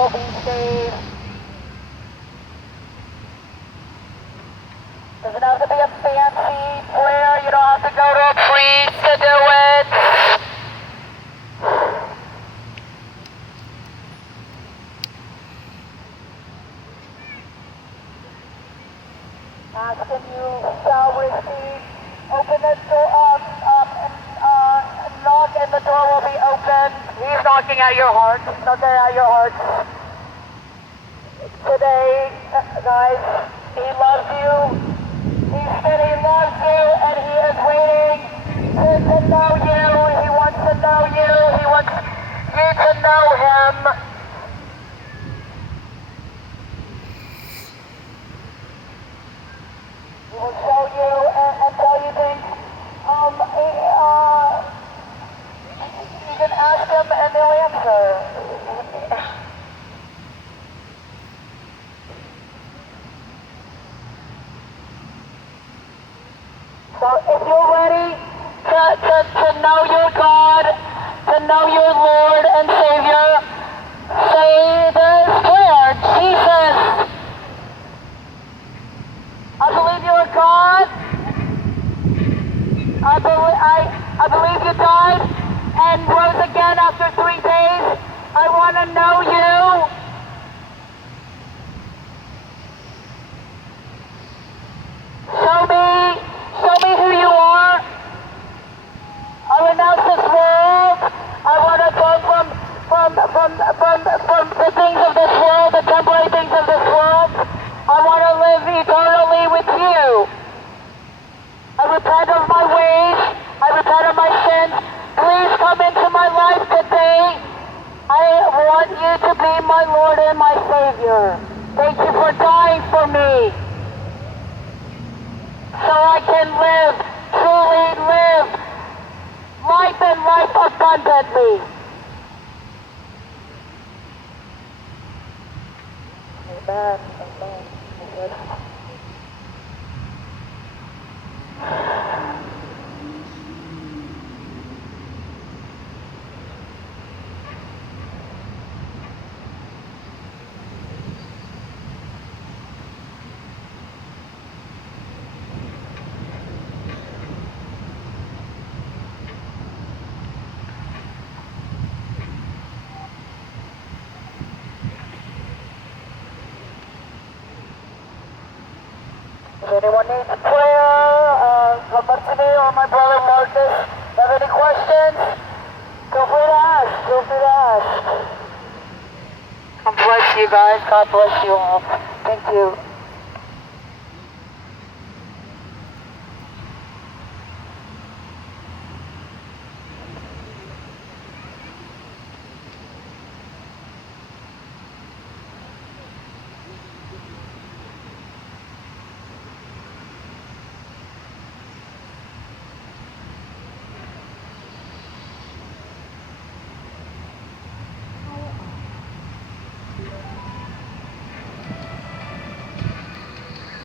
will be saved. Doesn't have to be a fancy prayer. You don't have to go to a priest to do it. Ask and you shall receive. Open the door and knock and the door will be open. He's knocking at your heart. He's knocking at your heart. Today, guys, he loves you. He said he loves you and he is waiting to know you. He wants to know you. He wants you to know him. He will show you and tell you things. You can ask him and he'll answer. So if you're ready to know your God, to know your Lord and Savior, say this prayer. Jesus, I believe you're God. I believe you died and rose again after 3 days. I want to know you. Show me who you are. I renounce this world. I want to go from the things of this world, the temporary things of this world. I want to live eternally with you. I repent of my ways. I repent of my sins. Please come into my life today. I want you to be my Lord and my Savior. Thank you for dying for me, so I can live, truly live, life and life abundantly. Amen. Amen. Amen. If anyone needs prayer, come up to me or my brother Marcus. Have any questions? Feel free to ask. Feel free to ask. God bless you guys. God bless you all. Thank you.